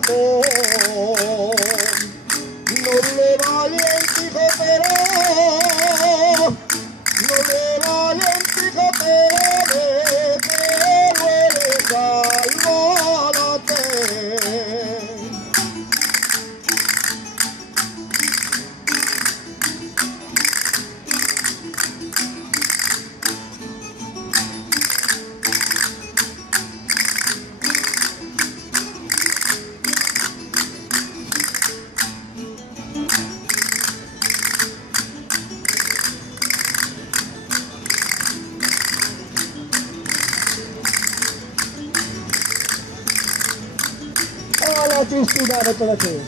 corazón. No le valen Quijotero, no le valen Quijotero, pero eres salvándote. Alla Cristina Recolate.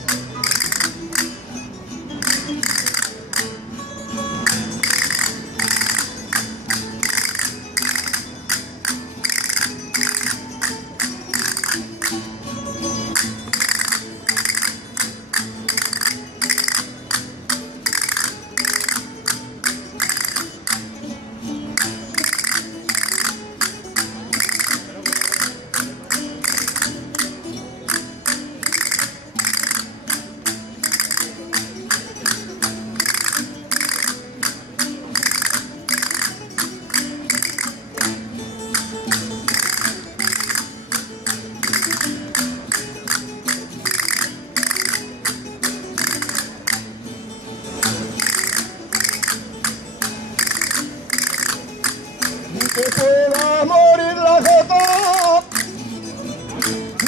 Que pueda morir la jota,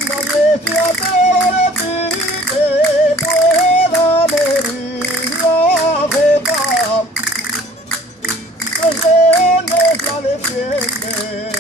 nadie se atreva a decir que pueda morir la jota. Los leones la defienden.